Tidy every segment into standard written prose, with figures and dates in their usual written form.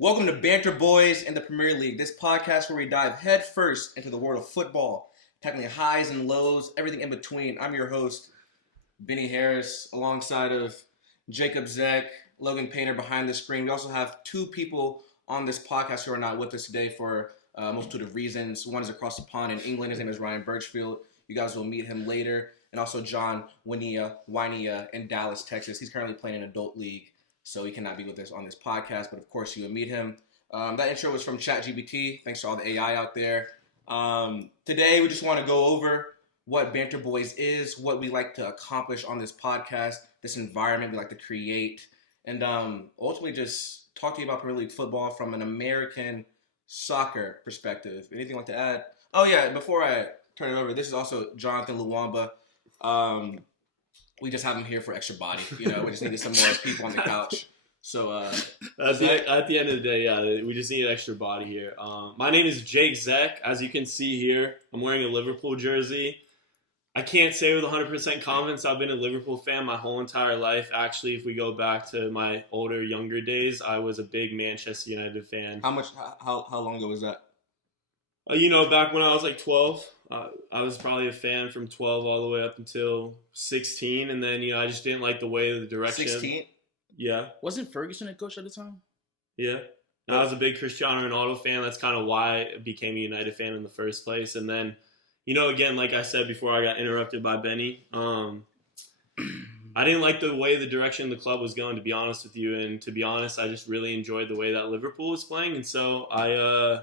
Welcome to Banter Boys in the Premier League, this podcast where we dive headfirst into the world of football, tackling highs and lows, everything in between. I'm your host, Benny Harris, alongside of Jacob Zeck, Logan Painter behind the screen. We also have two people on this podcast who are not with us today for a multitude of reasons. One is across the pond in England. His name is Ryan Birchfield. You guys will meet him later. And also John Winia in Dallas, Texas. He's currently playing in adult league, so he cannot be with us on this podcast, but of course you will meet him. That intro was from ChatGPT. Thanks to all the AI out there. Today we just want to go over what Banter Boys is, what we like to accomplish on this podcast, this environment we like to create, and ultimately just talk to you about Premier League football from an American soccer perspective. Anything like to add? Oh yeah, before I turn it over, this is also Jonathan Luwamba. We just have him here for extra body. We just needed some more people on the couch. So at the end of the day, yeah, we just need an extra body here. My name is Jake Zeck. As you can see here, I'm wearing a Liverpool jersey. I can't say with 100% confidence I've been a Liverpool fan my whole entire life. Actually, if we go back to my younger days, I was a big Manchester United fan. How long ago was that? Back when I was like 12. I was probably a fan from 12 all the way up until 16, and then I just didn't like the way of the direction. 16? Yeah. Wasn't Ferguson a coach at the time? Yeah. And I was a big Cristiano Ronaldo fan. That's kind of why I became a United fan in the first place. And then, again, like I said before I got interrupted by Benny, I didn't like the way the direction the club was going, to be honest with you. And to be honest, I just really enjoyed the way that Liverpool was playing. And so I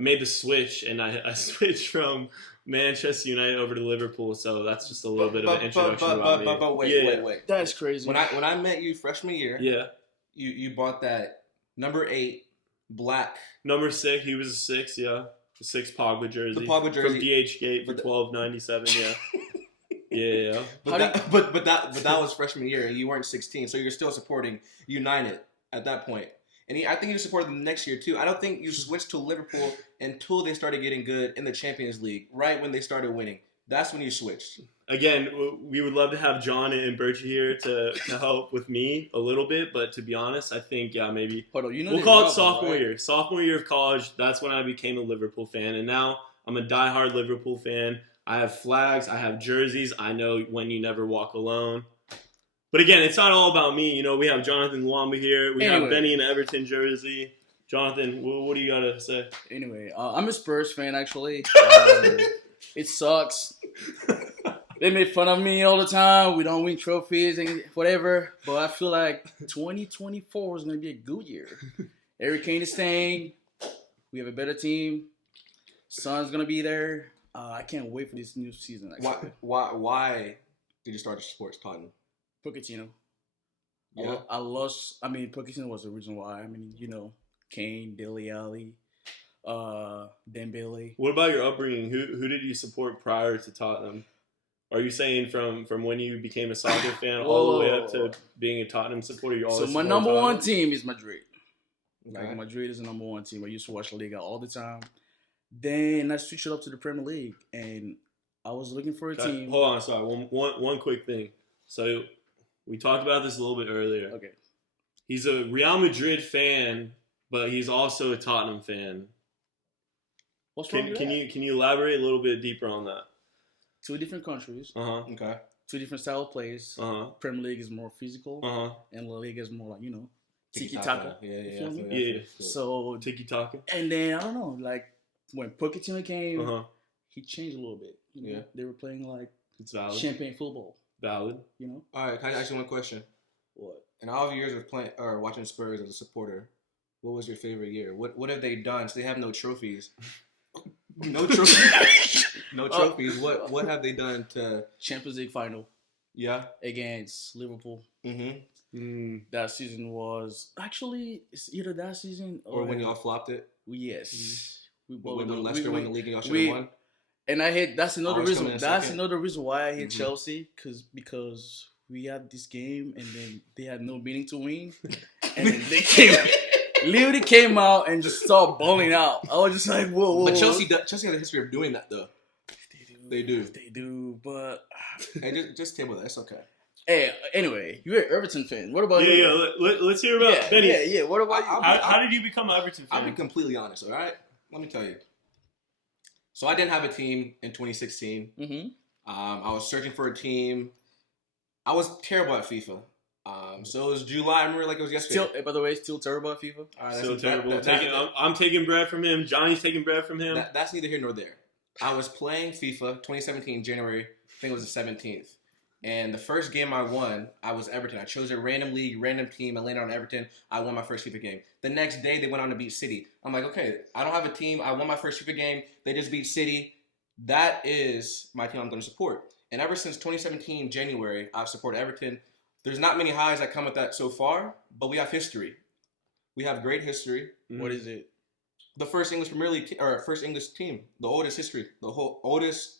made the switch, and I switched from Manchester United over to Liverpool. So that's just a little bit of an introduction about me. But wait. That's crazy. When I met you freshman year, yeah, you bought that number 8 black. Number 6, he was a 6, yeah. The 6 Pogba jersey. The Pogba jersey. From DH Gate for $12.97, yeah. Yeah. But that was freshman year, and you weren't 16, so you're still supporting United at that point. And I think you supported them next year, too. I don't think you switched to Liverpool until they started getting good in the Champions League, right when they started winning. That's when you switched. Again, we would love to have John and Birchie here to help with me a little bit, but to be honest, I think, maybe Hold on, we'll call it sophomore year. Sophomore year of college, that's when I became a Liverpool fan, and now I'm a diehard Liverpool fan. I have flags, I have jerseys, I know when you never walk alone. But again, it's not all about me. We have Jonathan Luwamba here. We have Benny in the Everton jersey. Jonathan, what do you got to say? Anyway, I'm a Spurs fan, actually. It sucks. They make fun of me all the time. We don't win trophies and whatever. But I feel like 2024 is going to be a good year. Harry Kane is staying. We have a better team. Son's going to be there. I can't wait for this new season, actually. Why did you start to support Tottenham? Pochettino. Yeah. Pochettino was the reason why. Kane, Dele Alli, Dembele. What about your upbringing? Who did you support prior to Tottenham? Are you saying from when you became a soccer fan all the way up to being a Tottenham supporter? So my number one team is Madrid. Okay. Like Madrid is the number one team. I used to watch La Liga all the time. Then I switched it up to the Premier League, and I was looking for a team. Hold on, sorry. One quick thing. So we talked about this a little bit earlier. Okay. He's a Real Madrid fan, but he's also a Tottenham fan. What's wrong with that? Can you elaborate a little bit deeper on that? 2 different countries. Okay. 2 different style of plays. Premier League is more physical. And La Liga is more like, tiki-taka. Yeah. So tiki-taka. And then, I don't know, like, when Pochettino came, he changed a little bit. Yeah. They were playing, like, it's valid. champagne football. Valid. All right, can I ask you one question? What? In all of your years of playing or watching Spurs as a supporter, what was your favorite year? What have they done? So they have no trophies. No trophies. No trophies. What have they done to Champions League final? Yeah. Against Liverpool. Mm-hmm. That season was actually it's either that season or when y'all flopped it. Yes. When Leicester won the league and y'all should have won. And I hate. That's another reason. That's second. another reason why I hate Chelsea, because we had this game and then they had no meaning to win, and then they literally came out and just started balling out. I was just like, whoa. But Chelsea has a history of doing that though. They do. But Hey, just table that. It's okay. Hey, anyway, you're an Everton fan. What about Yeah, you? yeah. Let's hear about Benny. Yeah. What about you? How did you become an Everton I'll be fan? completely honest, all right? Let me tell you. So I didn't have a team in 2016. Mm-hmm. I was searching for a team. I was terrible at FIFA. So it was July. I remember like it was yesterday. Still, by the way, still terrible at FIFA. All right, Still terrible. that- I'm taking bread from him. Johnny's taking bread from him. that's neither here nor there. I was playing FIFA 2017 January. I think it was the 17th. And the first game I won, I was Everton. I chose a random league, random team. I landed on Everton. I won my first FIFA game. The next day, they went on to beat City. I'm like, okay, I don't have a team. I won my first FIFA game. They just beat City. That is my team I'm going to support. And ever since 2017 January, I've supported Everton. There's not many highs that come with that so far, but we have history. We have great history. What is it? The first English Premier League or first English team, the oldest history, the oldest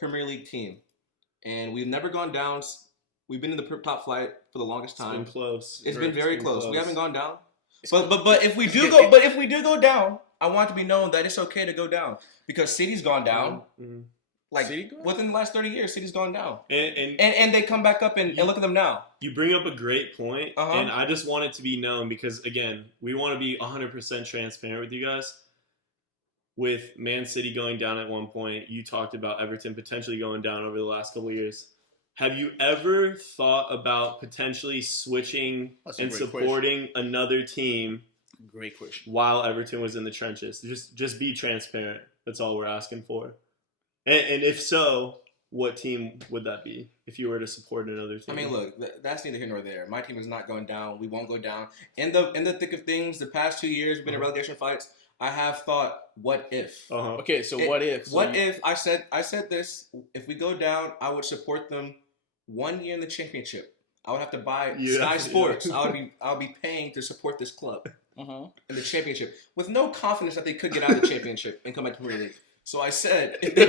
Premier League team, and we've never gone down. We've been in the top flight for the longest time. It's been close. It's been very close. We haven't gone down. It's But if we do go, but if we do go down, I want it to be known that it's okay to go down because City's gone down. Mhm. Like City gone? within the last 30 years, City's gone down, And and they come back up and look at them now. you bring up a great point, Uh-huh. and I just want it to be known because, again, we want to be 100% transparent with you guys. With Man City going down at one point, you talked about Everton potentially going down over the last couple of years. Have you ever thought about potentially switching That's a and great supporting another team Great question. while Everton was in the trenches? Just be transparent. That's all we're asking for. And if so, what team would that be if you were to support another team? I mean, look, that's neither here nor there. My team is not going down. We won't go down. In the thick of things, the past 2 years, we've been in relegation fights. I have thought, what if? Uh-huh. Okay, so what if? If I said this? If we go down, I would support them 1 year in the championship. I would have to buy Yeah, Sky yeah. Sports. I'll be paying to support this club Uh-huh. in the championship with no confidence that they could get out of the championship and come back to Premier League. So I said, if they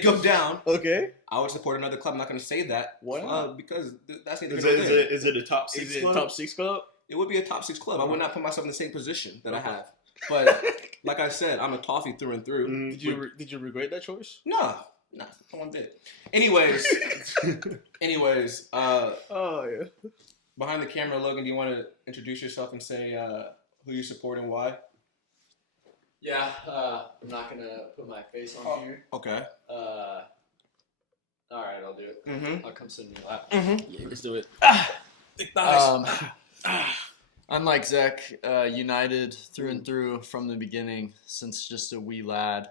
go down, Okay. I would support another club. I'm not going to say that. Why not? Because that's neither Is here nor there. it a top six Is it club? top 6 club? It would be a top 6 club. I would not put myself in the same position that I have. But like I said, I'm a toffee through and through. Mhm. Did you regret that choice? No, not one bit. Anyways, Oh yeah. behind the camera, Logan, do you want to introduce yourself and say who you support and why? Yeah, I'm not gonna put my face on here. Okay. All right, I'll do it. Mm-hmm. I'll come sit in your lap. Yeah, let's do it. I'm like Zach, United through and through from the beginning, since just a wee lad,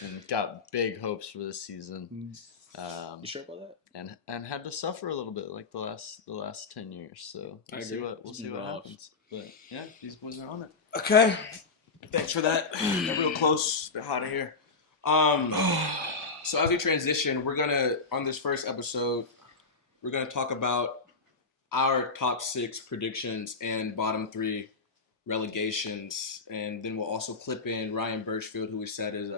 and got big hopes for this season. You sure about that? And had to suffer a little bit like the last 10 years. So I we'll see agree. what It's been rough. happens. But yeah, these boys are on it. Okay. Thanks for that. Got real close. Bit hot in here. So as we transition, we're gonna on this first episode, we're gonna talk about our top 6 predictions and bottom 3 relegations, and then we'll also clip in Ryan Birchfield, who we said is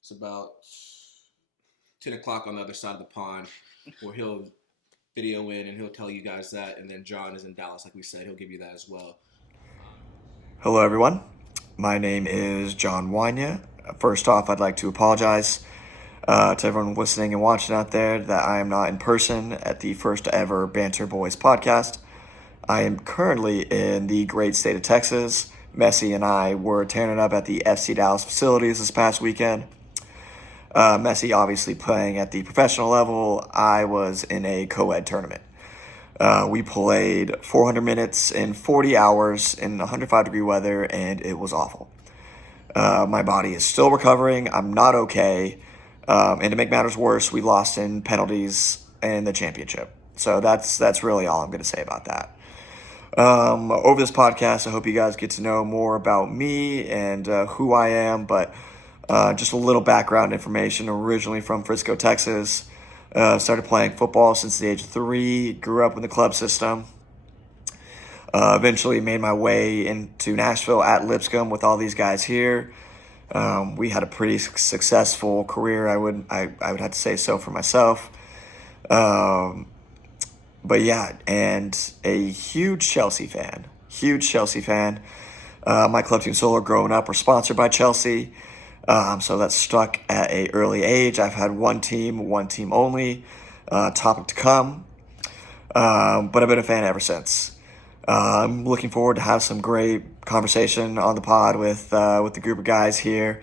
it's about 10 o'clock on the other side of the pond, where he'll video in and he'll tell you guys that, and then John is in Dallas, like we said, he'll give you that as well. Hello, everyone. My name is John Wanya. First off, I'd like to apologize to everyone listening and watching out there that I am not in person at the first ever Banter Boys podcast. I am currently in the great state of Texas. Messi and I were tearing it up at the FC Dallas facilities this past weekend. Messi obviously playing at the professional level. I was in a co-ed tournament. We played 400 minutes in 40 hours in 105-degree weather, and it was awful. My body is still recovering. I'm not okay. And to make matters worse, we lost in penalties in the championship. So that's really all I'm going to say about that. Over this podcast, I hope you guys get to know more about me and who I am, but just a little background information. Originally from Frisco, Texas. Started playing football since the age of 3. Grew up in the club system. Eventually made my way into Nashville at Lipscomb with all these guys here. We had a pretty successful career. I would have to say so for myself. But yeah, and a huge Chelsea fan. My club team Solar growing up were sponsored by Chelsea. So that's stuck at a early age. I've had one team only. Topic to come. But I've been a fan ever since. I'm looking forward to have some great conversation on the pod with the group of guys here.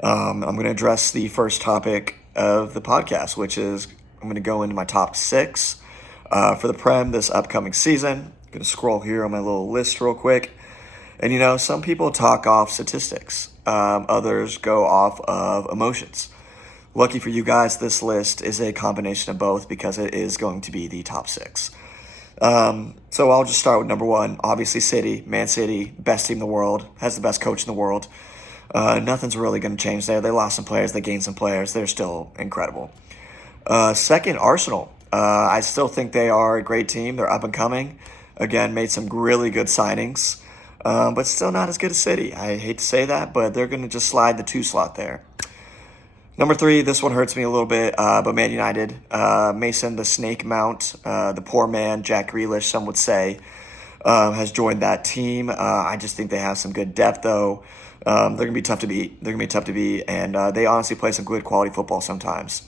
I'm going to address the first topic of the podcast, which is I'm going to go into my top 6 for the Prem this upcoming season. I'm going to scroll here on my little list real quick. And some people talk off statistics. Others go off of emotions. Lucky for you guys, this list is a combination of both because it is going to be the top 6. So I'll just start with number 1. Obviously, City, Man City, best team in the world, has the best coach in the world. Nothing's really going to change there. They lost some players, they gained some players. They're still incredible. Second, Arsenal. I still think they are a great team. They're up and coming. Again, made some really good signings, but still not as good as City. I hate to say that, but they're going to just slide the 2 slot there. Number 3, this one hurts me a little bit, but Man United. Mason the Snake Mount, the poor man, Jack Grealish, some would say, has joined that team. I just think they have some good depth, though. They're going to be tough to beat. And they honestly play some good quality football sometimes.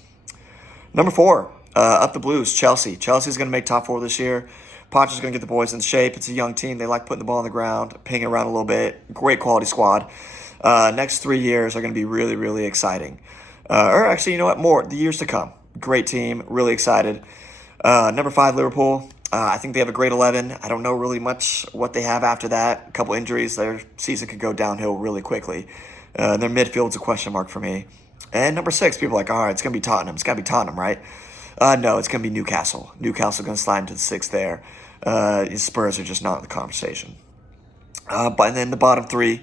Number 4, up the Blues, Chelsea. Chelsea's going to make top 4 this year. Poch's going to get the boys in shape. It's a young team. They like putting the ball on the ground, pinging around a little bit. Great quality squad. Next 3 years are going to be really, really exciting. Or actually, you know what? More. The years to come. Great team. Really excited. Number 5, Liverpool. I think they have a great 11. I don't know really much what they have after that. A couple injuries. Their season could go downhill really quickly. Their midfield's a question mark for me. And number 6, people are like, all right, it's going to be Tottenham. It's got to be Tottenham, right? No, it's going to be Newcastle. Newcastle going to slide into the 6th there. Spurs are just not in the conversation. But then the bottom 3,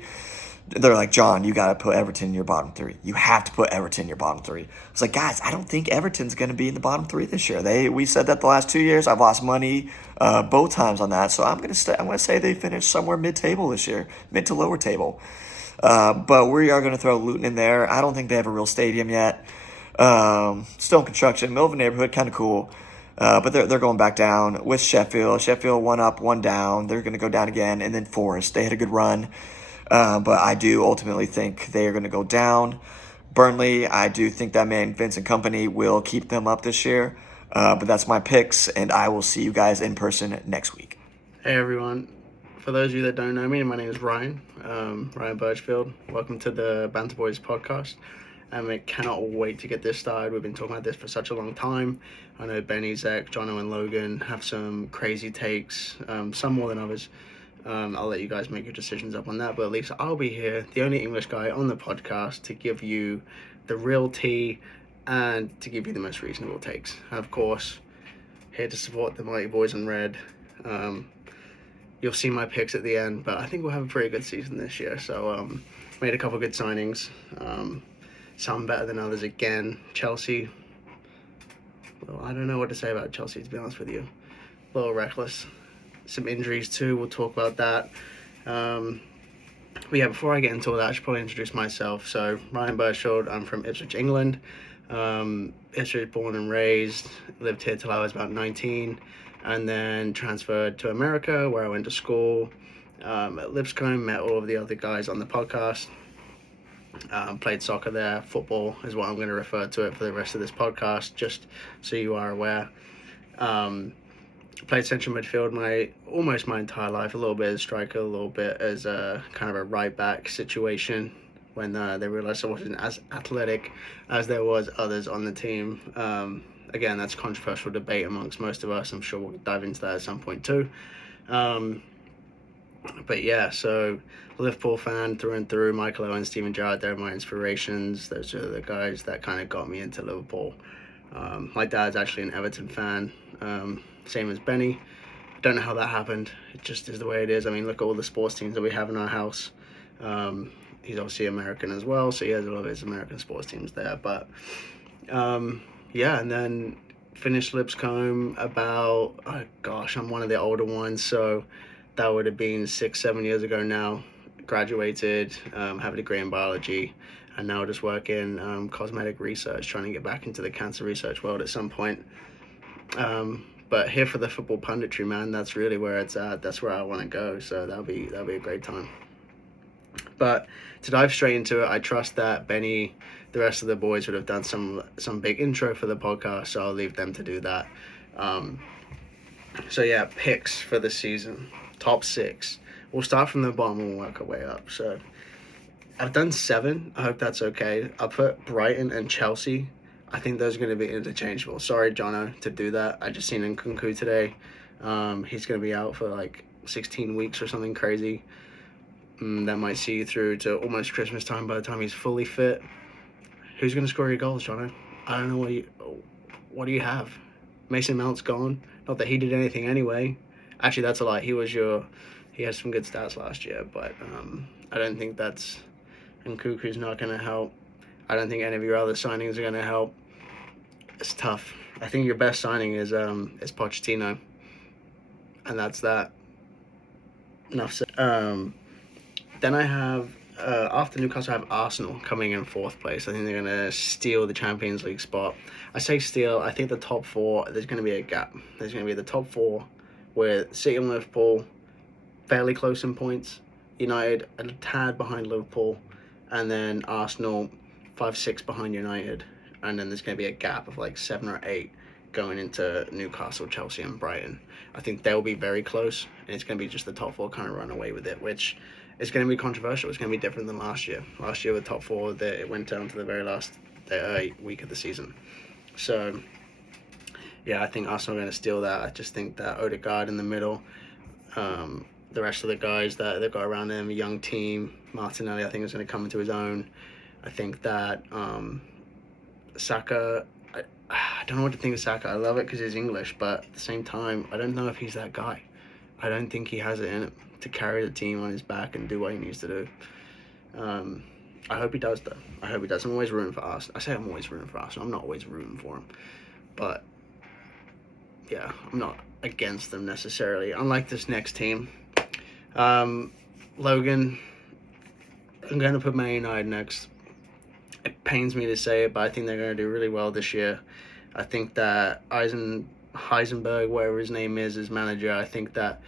they're like, John, you got to put Everton in your bottom 3. You have to put Everton in your bottom 3. It's like, guys, I don't think Everton's going to be in the bottom 3 this year. We said that the last 2 years. I've lost money both times on that. So I'm going to say they finished somewhere mid-table this year, mid to lower table. But we are going to throw Luton in there. I don't think they have a real stadium yet. Still in construction, middle of a neighborhood, kind of cool. But they're going back down with Sheffield. Sheffield 1 up, 1 down. They're going to go down again. And then Forest. They had a good run. But I do ultimately think they are going to go down. Burnley, I do think that man Vincent Kompany will keep them up this year. But that's my picks, and I will see you guys in person next week. Hey everyone, for those of you that don't know me, my name is Ryan, Ryan Birchfield. Welcome to the Banter Boys podcast. I cannot wait to get this started. We've been talking about this for such a long time. I know Benny, Zach, Jono, and Logan have some crazy takes, some more than others. I'll let you guys make your decisions up on that, but at least I'll be here, the only English guy on the podcast, to give you the real tea and to give you the most reasonable takes. And of course, here to support the Mighty Boys in Red. You'll see my picks at the end, but I think we'll have a pretty good season this year. So made a couple good signings, some better than others again. Chelsea, well, I don't know what to say about Chelsea, to be honest with you. A little reckless. Some injuries too, we'll talk about that. But yeah, before I get into all that, I should probably introduce myself. So, Ryan Birchfield, I'm from Ipswich, England. Ipswich born and raised, lived here till I was about 19, and then transferred to America where I went to school at Lipscomb, met all of the other guys on the podcast. Played soccer there. Football is what I'm going to refer to it for the rest of this podcast, just so you are aware. Played central midfield almost my entire life, a little bit as striker, a little bit as a kind of a right back situation when they realised I wasn't as athletic as there was others on the team. Again, that's a controversial debate amongst most of us. I'm sure we'll dive into that at some point too. But yeah, so Liverpool fan through and through. Michael Owen, Steven Gerrard, they're my inspirations. Those are the guys that kind of got me into Liverpool. My dad's actually an Everton fan, same as Benny. I don't know how that happened. It just is the way it is. I mean, look at all the sports teams that we have in our house. He's obviously American as well, so he has a lot of his American sports teams there. But yeah, and then finished Lipscomb about, I'm one of the older ones, so that would have been 6-7 years ago now. Graduated, have a degree in biology, and now just work in cosmetic research, trying to get back into the cancer research world at some point. But here for the football punditry, man, that's really where it's at. That's where I want to go, so that'll be a great time. But to dive straight into it, I trust that Benny, the rest of the boys would have done some big intro for the podcast, so I'll leave them to do that. So yeah, picks for the season, top 6. We'll start from the bottom and we'll work our way up. So I've done 7. I hope that's okay. I'll put Brighton and Chelsea. I think those are going to be interchangeable. Sorry, Jono, to do that. I just seen Nkunku today. He's going to be out for like 16 weeks or something crazy. That might see you through to almost Christmas time by the time he's fully fit. Who's going to score your goals, Jono? I don't know what do you have? Mason Mount's gone. Not that he did anything anyway. Actually, that's a lie. He had some good stats last year, but I don't think that's... And Nkunku's not going to help. I don't think any of your other signings are going to help. It's tough. I think your best signing is Pochettino, and that's that. Enough said. Then I have after Newcastle, I have Arsenal coming in 4th place. I think they're going to steal the Champions League spot. I say steal. I think the top 4, there's going to be a gap. There's going to be the top 4 with City and Liverpool fairly close in points. United a tad behind Liverpool, and then Arsenal 5-6 behind United, and then there's going to be a gap of like 7 or 8 going into Newcastle, Chelsea, and Brighton. I think they'll be very close, and it's going to be just the top 4 kind of run away with it, which is going to be controversial. It's going to be different than last year. Last year, with top 4, it went down to the very last week of the season. So, yeah, I think Arsenal are going to steal that. I just think that Odegaard in the middle, the rest of the guys that they've got around them, a young team, Martinelli, I think is going to come into his own. I think that Saka, I don't know what to think of Saka. I love it because he's English, but at the same time, I don't know if he's that guy. I don't think he has it in him to carry the team on his back and do what he needs to do. I hope he does, though. I hope he does. I'm always rooting for Arsenal. I say I'm always rooting for Arsenal. I'm not always rooting for him. But, yeah, I'm not against them necessarily. Unlike this next team. Logan, I'm going to put Man United next. It pains me to say it, but I think they're going to do really well this year. I think that Heisenberg, whatever his name is, as manager, I think that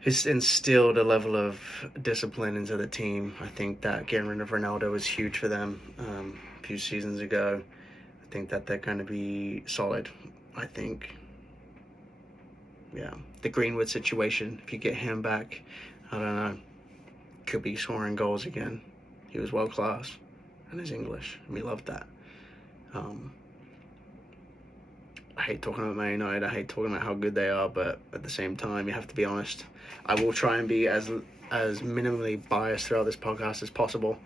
he's instilled a level of discipline into the team. I think that getting rid of Ronaldo was huge for them a few seasons ago. I think that they're going to be solid. I think, yeah, the Greenwood situation, if you get him back, I don't know, could be scoring goals again. He was world class, and he's English, and we loved that. I hate talking about Man United. I hate talking about how good they are, but at the same time, you have to be honest. I will try and be as minimally biased throughout this podcast as possible.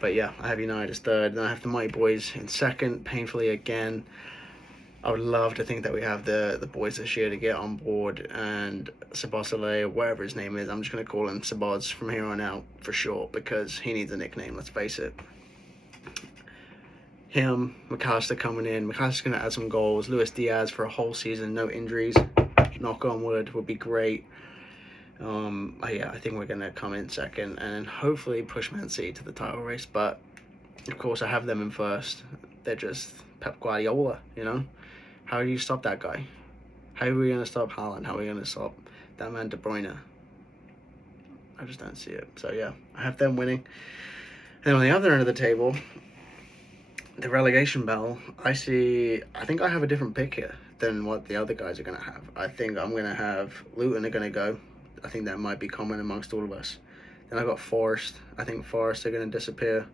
But yeah, I have United as 3rd. Then I have the Mighty Boys in 2nd, painfully again. I would love to think that we have the boys this year to get on board, and Sabosale, whatever his name is, I'm just going to call him Saboz from here on out for short, because he needs a nickname, let's face it. Him, McAllister coming in. McAllister's going to add some goals. Luis Diaz for a whole season, no injuries. Knock on wood, would be great. Yeah, I think we're going to come in 2nd and hopefully push Man City to the title race. But, of course, I have them in 1st. They're just Pep Guardiola, you know? How do you stop that guy? How are we going to stop Haaland? How are we going to stop that man De Bruyne? I just don't see it. So, yeah, I have them winning. And on the other end of the table, the relegation battle, I think I have a different pick here than what the other guys are going to have. I think I'm going to have Luton are going to go. I think that might be common amongst all of us. Then I've got Forest. I think Forest are going to disappear.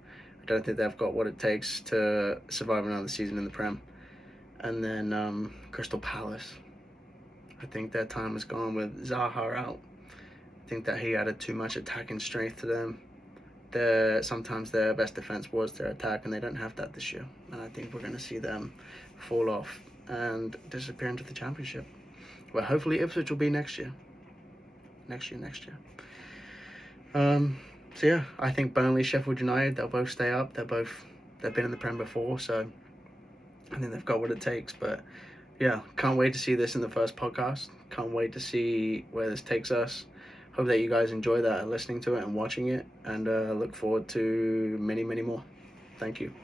I don't think they've got what it takes to survive another season in the Prem. And then Crystal Palace. I think their time is gone with Zaha out. I think that he added too much attacking strength to them. Sometimes their best defense was their attack, and they don't have that this year. And I think we're going to see them fall off and disappear into the Championship. Well, hopefully Ipswich will be next year. Next year. So yeah, I think Burnley, Sheffield United, they'll both stay up. They've been in the Prem before, so I think they've got what it takes. But yeah, can't wait to see this in the first podcast. Can't wait to see where this takes us. Hope that you guys enjoy that and listening to it and watching it, and look forward to many, many more. Thank you.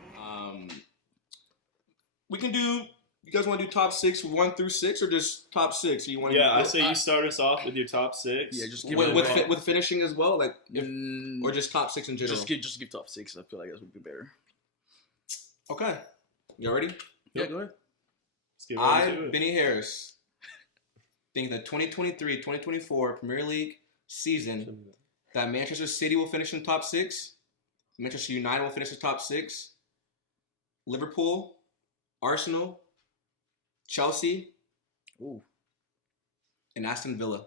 We can do You guys want to do top 6, 1 through 6, or just top 6? You want? Yeah, I say you start us off with your top 6. Yeah, just give with finishing as well, like or just top 6 in general. Just give top 6. I feel like that would be better. Okay, you ready? Yeah, go ahead. Let's get right into I, it. Benny Harris, think the 2023-2024 Premier League season that Manchester City will finish in the top 6, Manchester United will finish in the top 6, Liverpool, Arsenal, Chelsea, Ooh. and Aston Villa.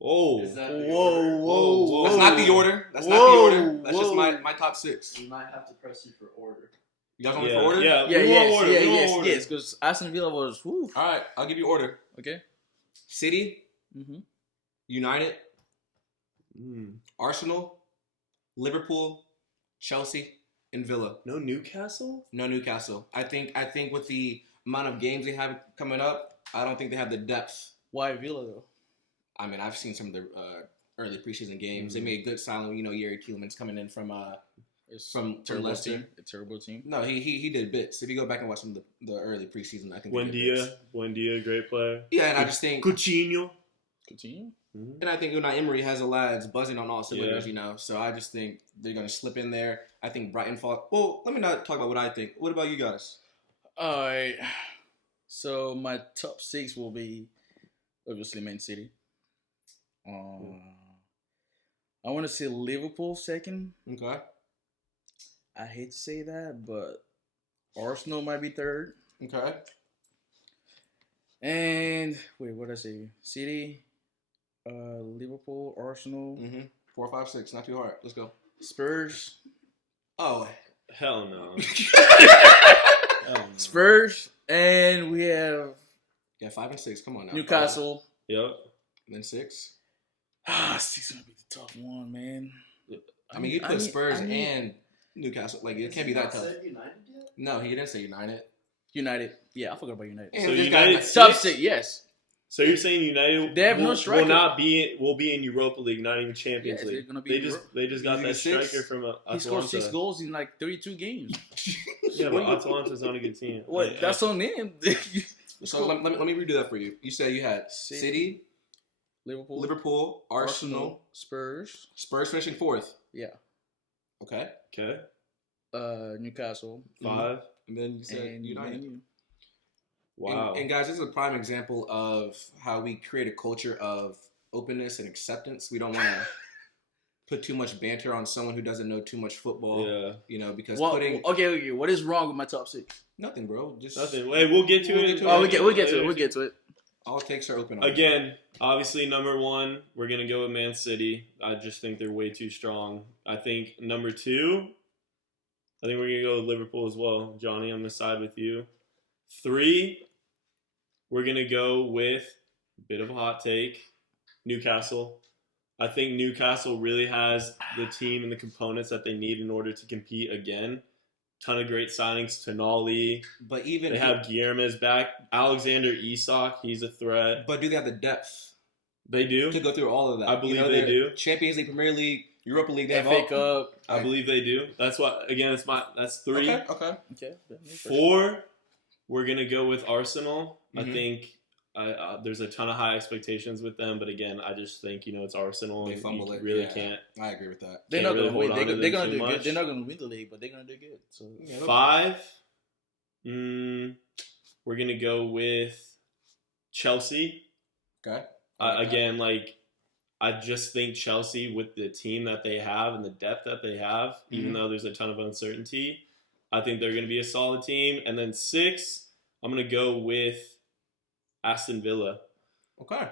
Oh, Whoa. That's not the order. That's not Whoa. the order. That's just Whoa. my top 6. We might have to press you for order. You guys want me for order? Yeah, Yeah, we want order. We want order. yes. Because Aston Villa was. Woo. All right, I'll give you order. Okay. City, Mm-hmm. United, Mm. Arsenal, Liverpool, Chelsea, and Villa. No Newcastle? No Newcastle. I think with the amount of games they have coming up, I don't think they have the depth. Why Villa though? I mean, I've seen some of the early preseason games. They made good silent. Yuri Tielemans coming in from Terrible Leicester. team. A terrible team. No, he did bits. If you go back and watch some of the early preseason, I think they did bits. Buendia, great player. Yeah, and I just think Coutinho. Continue. And I think Unai Emery has the lads buzzing on all cylinders, Yeah. So I just think they're going to slip in there. I think Brighton fall. Well, let me not talk about what I think. What about you guys? All right. So my top 6 will be obviously Man City. I want to say Liverpool second. Okay. I hate to say that, but Arsenal might be third. Okay. And wait, what did I say? City, Liverpool, Arsenal, 4, 5, 6. Not too hard. Let's go. Spurs. Oh. Hell no. Spurs, and we have Yeah, 5 and 6. Come on now. Newcastle. Yep. And then 6. 6 gonna be the top one, man. I mean, you put Spurs and Newcastle. Like, it can't be that tough. Said United yet? No, he didn't say United. United. Yeah, I forgot about United. And So this United guy- Top 6? 6, yes. So you're saying United They have no will striker. not be will be in Europa League, not even Champions Yes, they're League. gonna be They in just Europa. they just got League that 6? striker from He scored 6 Atalanta. goals in like 32 games. Yeah, but Atalanta's not a good team. What? That's on them. So let me redo that for you. You said you had City, City, Liverpool, Liverpool, Arsenal, Spurs. Spurs finishing 4th. Yeah. Okay. Okay, Newcastle. 5. And then you said And United. Man U. Wow. And guys, this is a prime example of how we create a culture of openness and acceptance. We don't want to put too much banter on someone who doesn't know too much football. Yeah. Because Okay. What is wrong with my top 6? nothing, bro. Just Nothing. Wait, we'll get to We'll it. get to Oh, it. we'll get to it. We'll get to it. all takes are open. on it. Again, obviously, number 1, we're going to go with Man City. I just think they're way too strong. I think number 2, I think we're going to go with Liverpool as well. Johnny, I'm going to side with you. 3, we're going to go with, a bit of a hot take, Newcastle. I think Newcastle really has the team and the components that they need in order to compete again. Ton of great signings. Tonali. But even They have Guillermo's back. Alexander Isak, he's a threat. But do they have the depth They do. to go through all of that? I believe they they're do. Champions League, Premier League, Europa League. They have FA all. Cup. I believe they do. That's what. Again, that's 3. Okay. Okay. 4, we're gonna go with Arsenal. I Mhm. think there's a ton of high expectations with them, but again, I just think it's Arsenal. They and fumble you it. really Yeah. can't. I agree with that. They're Can't not really gonna win. hold on to They're them gonna too do good. much. They're not gonna win the league, but they're gonna do good. So Yeah, 5, we're gonna go with Chelsea. Okay. Again, I just think Chelsea, with the team that they have and the depth that they have, even though there's a ton of uncertainty, I think they're going to be a solid team. And then 6, I'm going to go with Aston Villa. Okay.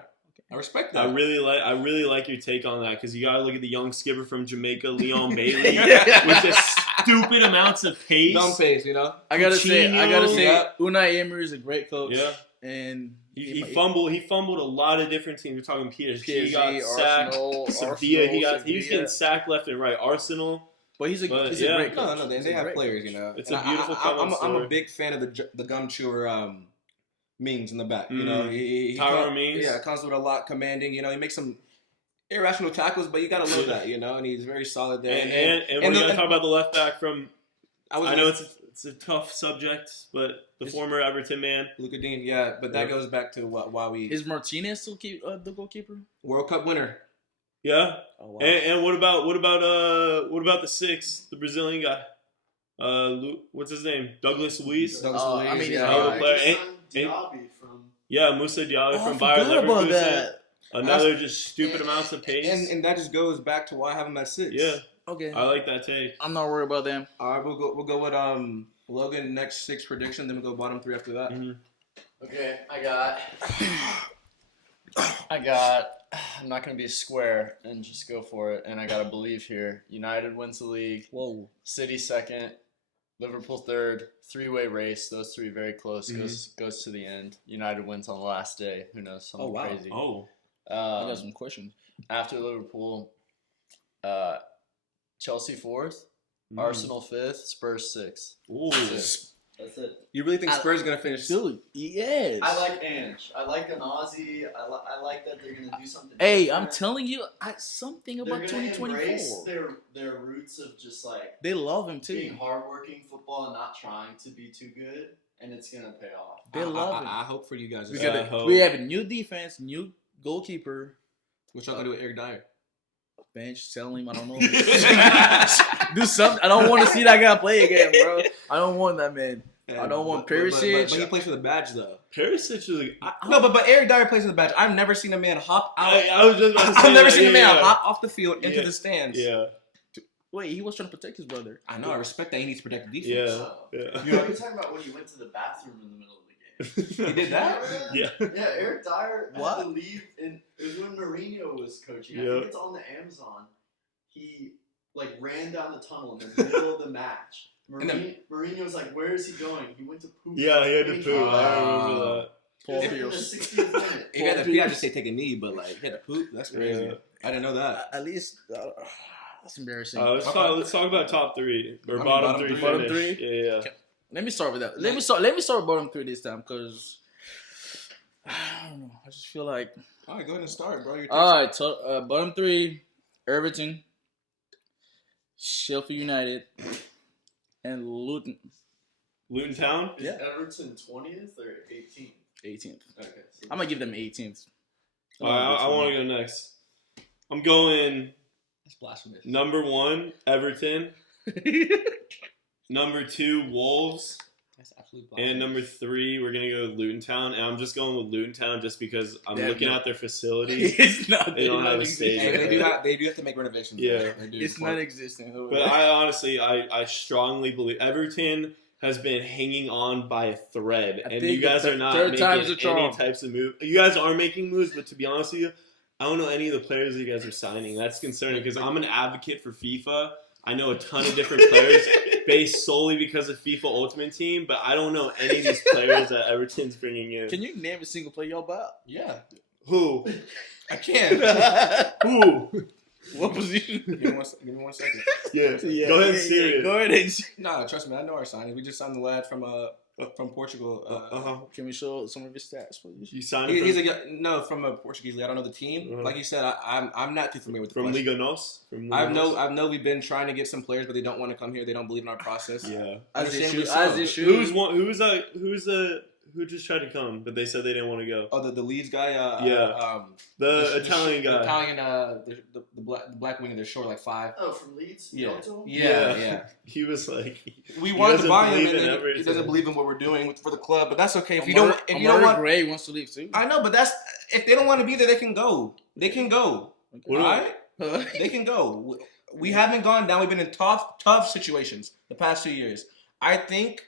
I respect that. I really like your take on that, because you got to look at the young skipper from Jamaica, Leon Bailey, Yeah. with just stupid amounts of pace. Dumb pace, I gotta say, Yeah. Unai Emery is a great coach. Yeah. And He fumbled a lot of different teams. We're talking PSG, PSG, got sacked. Arsenal, Sevilla, he was Sevilla. getting sacked left and right. Arsenal. But he's a But, great yeah. coach. No, they He's a have great players, coach. It's And a beautiful I'm come-up a story. big fan of the gum chewer Mings in the back. He Tyrone Mings. Yeah, comes with a lot commanding. He makes some irrational tackles, but you got to love that. And he's very solid there. And we're going to talk about the left back from. I know it's it's a tough subject, but the former Everton man. Luka Dean, yeah, but that goes back to why we Is Martinez still the goalkeeper? World Cup winner. Yeah. Oh wow. And what about the sixth, the Brazilian guy? What's his name? Douglas Luiz. Douglas Oh, Luiz, I mean, yeah. hell of a player. Just signed Diaby from. Yeah, Musa Diallo I from Bayer forgot about Leverkusen. that. Another just stupid amounts of pace. And that just goes back to why I have him at 6. Yeah, Okay. I like that take. I'm not worried about them. All right, we'll go with Logan next 6 prediction, then we'll go bottom 3 after that. Mm-hmm. Okay, I'm not gonna be a square and just go for it. And I gotta believe here. United wins the league. Whoa. City second. Liverpool third. 3-way race. Those 3 very close. Goes to the end. United wins on the last day. Who knows? Something wow. crazy. Oh, I got some questions. After Liverpool, Chelsea 4th. Arsenal 5th. Spurs 6th. Ooh. That's it. You really think Spurs are gonna finish? Dude, yes. I like Ange. I like an Aussie. I like that they're gonna do something. Hey, different. I'm telling you, something They're about gonna 2024. embrace their roots of just like They love him being too. hardworking football and not trying to be too good, and it's gonna pay off. They love him. I hope for you guys. We have a new defense, new goalkeeper. What y'all gonna do with Eric Dyer? Bench, sell him. I don't know. Do something. I don't want to see that guy play again, bro. I don't want that man. I don't want Perisic. But he plays for the badge though. Perisic is. No, but Eric Dyer plays for the badge. I've never seen a man hop out. I was just about to say I've never that, seen a man yeah. hop off the field into Yeah. the stands. Yeah, Wait, he was trying to protect his brother. I know. I respect that. He needs to protect the yeah, defense. yeah. You know, you're talking about when he went to the bathroom in the middle of the game. He did that? Yeah. Yeah, Eric Dyer What? had to leave, and it was when Mourinho was coaching. I Yeah. think it's on the Amazon. He like ran down the tunnel in the middle of the match. Mourinho was like, "Where is he going?" He went to poop. Yeah, he had to And poop. I remember that. It Paul was like in the Pierce. 60th minute. He had to just say take a knee, but like he had to poop. That's crazy. Yeah. I didn't know that. At least that's embarrassing. Let's talk about top 3 or I mean, bottom bottom 3. three. Bottom finish. 3? Yeah. Let me start with that. Let me start with bottom 3 this time, because I don't know. I just feel like. All right, go ahead and start, bro. All right, so bottom 3: Everton, Sheffield United, and Luton. Luton Town. Is Yeah. Everton 20th or 18th? 18th. Okay. So I'm gonna give them 18th. All right, I want to go next. I'm going That's blasphemous. number 1, Everton. Number 2, Wolves. That's absolutely blasphemous. And number 3, we're gonna go with Luton Town. And I'm just going with Luton Town just because I'm Yeah, looking no. at their facilities. It's not. They don't have a existing. stadium. Hey, they do have to make renovations. Yeah. though. They do. It's not existing. But I honestly, I strongly believe Everton has been hanging on by a thread, I and think you guys the are not third making time's a any charm. types of move. You guys are making moves, but to be honest with you, I don't know any of the players that you guys are signing. That's concerning because I'm an advocate for FIFA. I know a ton of different players based solely because of FIFA Ultimate Team, but I don't know any of these players that Everton's bringing in. Can you name a single player y'all bought? Yeah, Who? I can. Who? What position? Give me 1 second. Yeah. Go ahead and see it. Go ahead and. Nah, trust me, I know our signings. We just signed the lad from Portugal. Can we show some of his stats, please? You signed He's him from a Portuguese league. I don't know the team. Uh-huh. Like you said, I'm not too familiar with the from question. Liga Nos. From Liga I Nos? know we've been trying to get some players, but they don't want to come here. They don't believe in our process. Yeah. Understandably so. Who just tried to come, but they said they didn't want to go? Oh, the Leeds guy. The Italian guy. The Italian. The black wing. They're short, like 5. Oh, from Leeds? Yeah. Yalto? Yeah. He was like, We he wanted to doesn't buy him, believe and in then he everything. doesn't believe in what we're doing for the club. But that's okay. If you don't want, Gray wants to leave too. I know. But if they don't want to be there, they can go. They can go. What All do right. They can go. We haven't gone down. We've been in tough situations the past 2 years. I think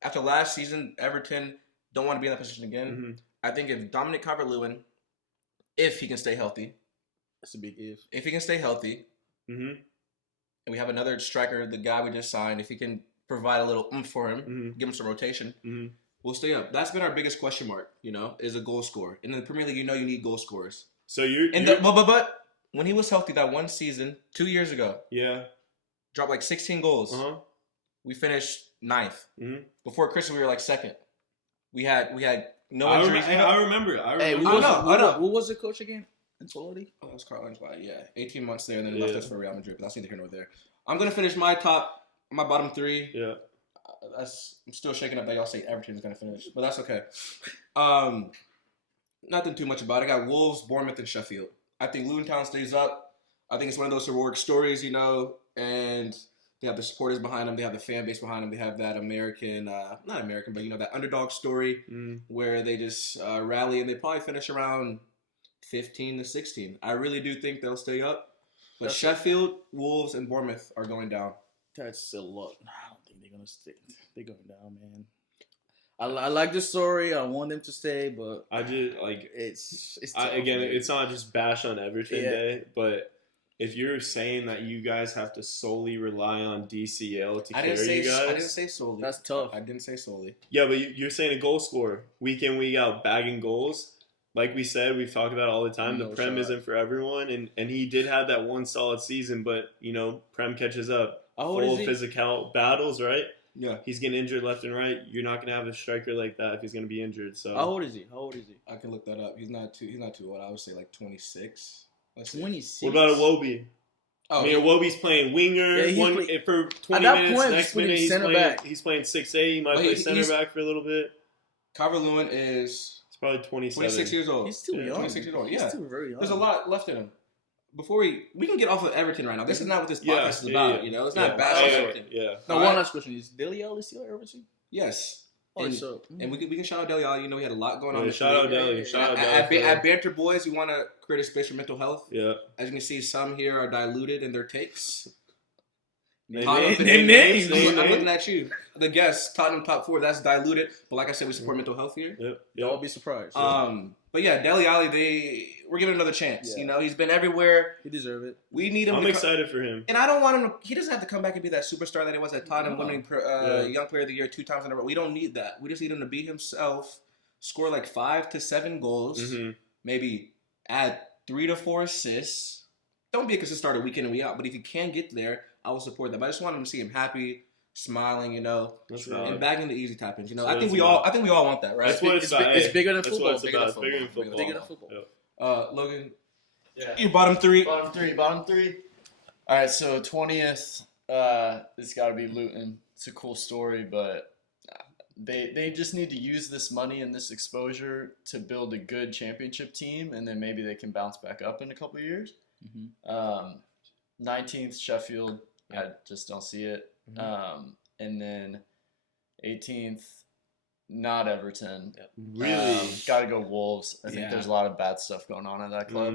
after last season, Everton don't want to be in that position again. Mhm. I think if Dominic Calvert-Lewin, if he can stay healthy, That's a big if. if he can stay healthy, Mhm. and we have another striker, the guy we just signed, if he can provide a little oomph for him, Mhm. give him some rotation, Mhm. we'll stay up. That's been our biggest question mark, is a goal scorer. In the Premier League, you need goal scorers. So you're But when he was healthy that one season, 2 years ago, yeah. dropped like 16 goals. Uh-huh. We finished 9th. Mhm. Before Christmas, we were like 2nd. We had no I injuries. remember. Hey, I know. who was the coach again? Ancelotti? Oh, that was Carlo Ancelotti. Yeah, 18 months there, and then left Yeah. us for Real Madrid. But that's neither here nor there. I'm gonna finish my bottom 3. Yeah. I'm still shaking up that y'all say Everton's gonna finish, but that's okay. Nothing too much about it. I got Wolves, Bournemouth, and Sheffield. I think Luton Town stays up. I think it's one of those heroic stories, and they have the supporters behind them. They have the fan base behind them. They have that American, not American, but that underdog story where they just rally and they probably finish around 15 to 16. I really do think they'll stay up. But Sheffield, Wolves, and Bournemouth are going down. That's a lot. I don't think they're gonna stay. They're going down, man. I like the story. I want them to stay, but I just like it's again. It's not just bash on Everton Day, but if you're saying that you guys have to solely rely on DCL to carry you guys, I didn't say solely. That's tough. I didn't say solely. Yeah, but you're saying a goal scorer week in, week out, bagging goals. Like we said, we've talked about it all the time. The Prem isn't for everyone, and he did have that one solid season, but Prem catches up. Full physical battles, right? Yeah, he's getting injured left and right. You're not gonna have a striker like that if he's gonna be injured. So how old is he? I can look that up. He's not too old. I would say like 26. 26. What about Iwobi? Oh, Iwobi's playing winger for 20 minutes. Next minute he's playing 6'8". He might play center back for a little bit. Calvert-Lewin is probably 27. 26 years old. He's still young. 26 years old. Yeah, he's still very young. There's a lot left in him. Before we can get off of Everton right now. This is not what this podcast is about. It's not bashing Everton. Yeah. Now, one last question: is Dele Alli still at Everton? Yes. And we can shout out Dele Alli. He had a lot going on. Yeah, shout out Dele. At Banter Boys, we want to create a space for mental health. Yeah. As you can see, some here are diluted in their takes. Names. I'm looking at you. The guest, Tottenham top 4. That's diluted. But like I said, we support mental health here. Yep. Y'all be surprised. But yeah, Dele Alli, we're giving him another chance. Yeah. He's been everywhere. He deserves it. We need him. I'm excited for him. And I don't want him. He doesn't have to come back and be that superstar that he was at Tottenham, winning Young Player of the Year 2 times in a row. We don't need that. We just need him to be himself, score like 5 to 7 goals, maybe add 3 to 4 assists. Don't be a consistent starter week in and week out. But if you can get there, I will support that. But I just want him to see him happy, smiling, and bagging the easy tap-ins. I think we all want that, right? That's what it's about. It's bigger than football. It's bigger than football. Bigger than football. Yep. Logan, your bottom three. Bottom three. All right, so 20th, it's got to be Luton. It's a cool story, but they just need to use this money and this exposure to build a good championship team, and then maybe they can bounce back up in a couple of years. 19th, Sheffield. I just don't see it. And then 18th, not Everton. Really? Got to go Wolves. I think there's a lot of bad stuff going on at that club.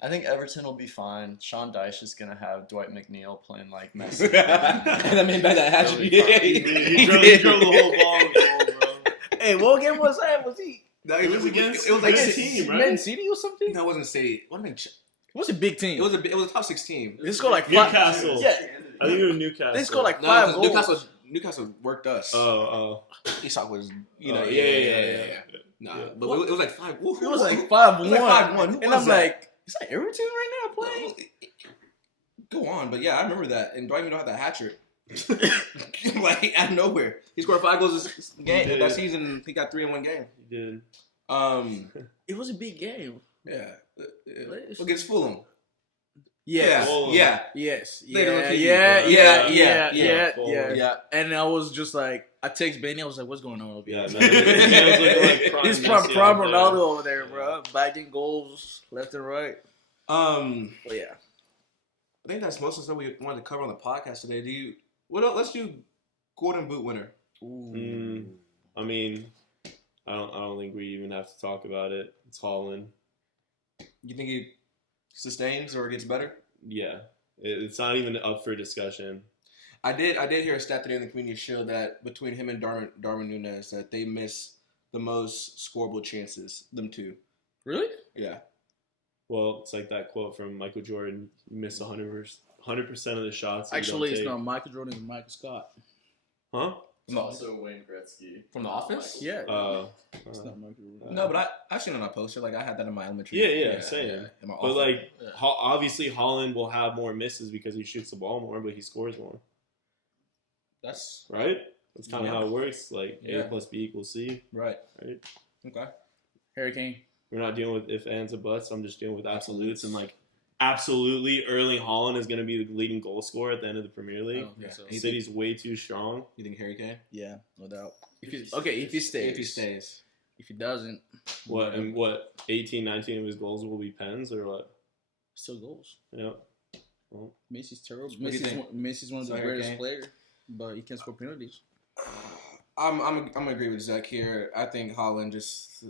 I think Everton will be fine. Sean Dyche is going to have Dwight McNeil playing like Messi. And I mean by that hat trick. He drove the whole ball in the goal, bro. Hey, what game was that? Was he? No, It was against it was like Man six- City, right? Man City or something? No, it wasn't City. It was a big team. It was a top 6 team. They scored like Newcastle. Yeah, I think it was Newcastle. they scored like No, 5 goals. Newcastle worked us. Oh. Isak was, Yeah. Nah, Yeah. but it was like 5. It was like 5-1. It was like 5-1. Who And was I'm that? like, is that Everton right now playing? Go on, but yeah, I remember that. And Dwight McNeil had that hat trick. Like out of nowhere, he scored 5 goals this game that season. He got 3 in one game. He did. It was a big game. Yeah, against Fulham. Yes. Yeah. Yes. Later on Yeah. And I was just like, I text Benny. I was like, "What's going on over here?" Yeah, man. He's prime Ronaldo over there, bro. Bagging goals left and right. But yeah, I think that's most of the stuff we wanted to cover on the podcast today. What else? Let's do Golden Boot winner. I mean, I don't think we even have to talk about it. It's Haaland. You think he sustains or gets better? Yeah, it's not even up for discussion. I did hear a stat today in the Community Shield that between him and Darwin Núñez that they miss the most scoreable chances. Them two. really? Yeah. Well, it's like that quote from Michael Jordan: "You miss 100% of the shots." that you Actually, don't it's take." not Michael Jordan. It's Michael Scott. Huh? It's also Wayne Gretzky. From The Office? Yeah. It's It's not Michael Jordan. No, but I've seen it on a poster. Like I had that in my elementary. Yeah, same. in my But office. like, obviously, Holland will have more misses because he shoots the ball more, but he scores more. That's Right? That's kind of how it works. Like Yeah. A plus B equals C. right. Right? Okay. Hurricane. We're not dealing with if, ands, or buts. I'm just dealing with absolutes and like absolutely Erling Haaland is going to be the leading goal scorer at the end of the Premier I League. don't think so. You City's way too strong. You think Harry Kane? Yeah, no doubt. If he stays. If he stays. If he doesn't, What, 18, 19 of his goals will be pens or what? still goals. Yep. Well, Messi's terrible. What do you think? Messi's one of the Sorry, greatest Kane? players, but he can't score penalties. I'm gonna agree with Zach here. I think Holland just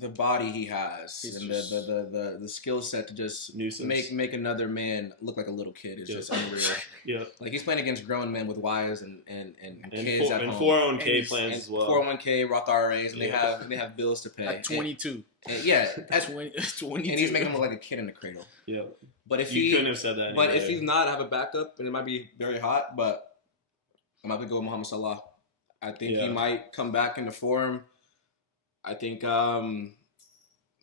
the body he has He's and just- the skill set to just Nuisance. make another man look like a little kid is Yeah. just unreal. yeah. Like he's playing against grown men with wives and And, kids at and home. 401k And plans and as well. 401k, Roth IRAs, and Yeah. they have bills to pay. At 22. And yeah, At 22. and he's making him look like a kid in the cradle. Yeah. But if You couldn't have said that. any but if better. he's not, I have a backup, and it might be very hot. But I'm about to go with Mohamed Salah. I think Yeah. he might come back into form. I think He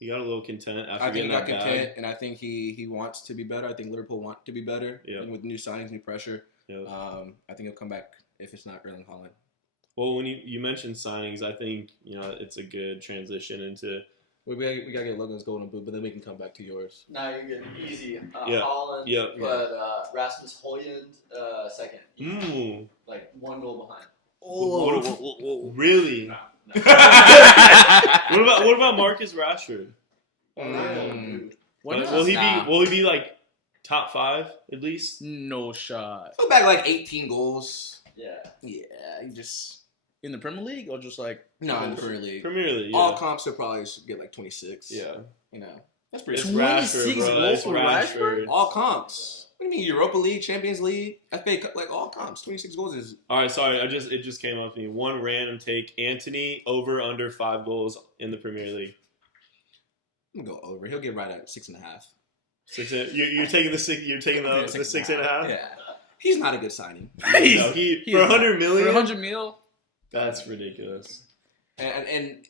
got a little content after he getting got that content, bag. and I think he wants to be better. I think Liverpool want to be better. Yeah. And with new signings, new pressure. Yeah. I think he'll come back if it's not Erling Haaland. Well, when you mentioned signings, I think it's a good transition into We gotta get Logan's golden boot, but then we can come back to yours. No, you're good. Easy. Yeah. Holland, Yeah. but Rasmus Højlund second. Ooh. Like 1 goal behind. Really? No. What about Marcus Rashford? Why Like, not? will he be like top 5 at least? No shot. He'll back like 18 goals. Yeah. Yeah, he just In the Premier League or just like no in the Premier League. Premier League. Yeah. All comps will probably get like 26. yeah. You know, that's pretty. It's Good. Rashford, 26 bro. goals It's for Rashford. Rashford? All comps. What do you mean Europa League, Champions League, FA Cup, like all comps? 26 goals is. All right, sorry. It just came up to me. One random take. Anthony over under 5 goals in the Premier League. I'm gonna go over. He'll get right at 6.5. You're taking the 6. You're taking the 6.5. Yeah, he's not a good signing. No, he He for is 100 for million. 100 mil. That's ridiculous. And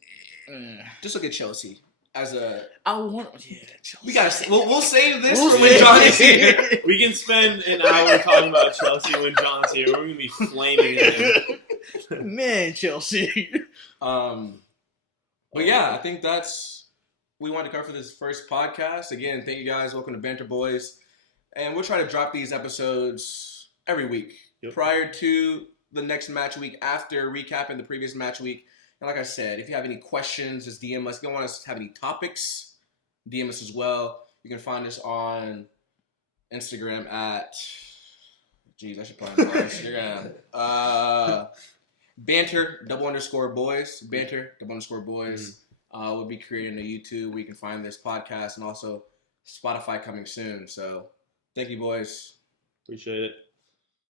just look at Chelsea as a. I want. Yeah, Chelsea. We gotta. We'll save this We'll for when save John is it. here. We can spend an hour talking about Chelsea when John's here. We're gonna be flaming at him. Man, Chelsea. But yeah, I think that's we wanted to cover for this first podcast. Again, thank you guys. Welcome to Banter Boys, and we'll try to drop these episodes every week Yep. prior to the next match week, after recapping the previous match week. And like I said, if you have any questions, just DM us. If you don't want us to have any topics, DM us as well. You can find us on Instagram at. Jeez, I should probably know Instagram. Banter _boys. Banter _boys. We'll be creating a YouTube where you can find this podcast and also Spotify coming soon. So thank you, boys. Appreciate it.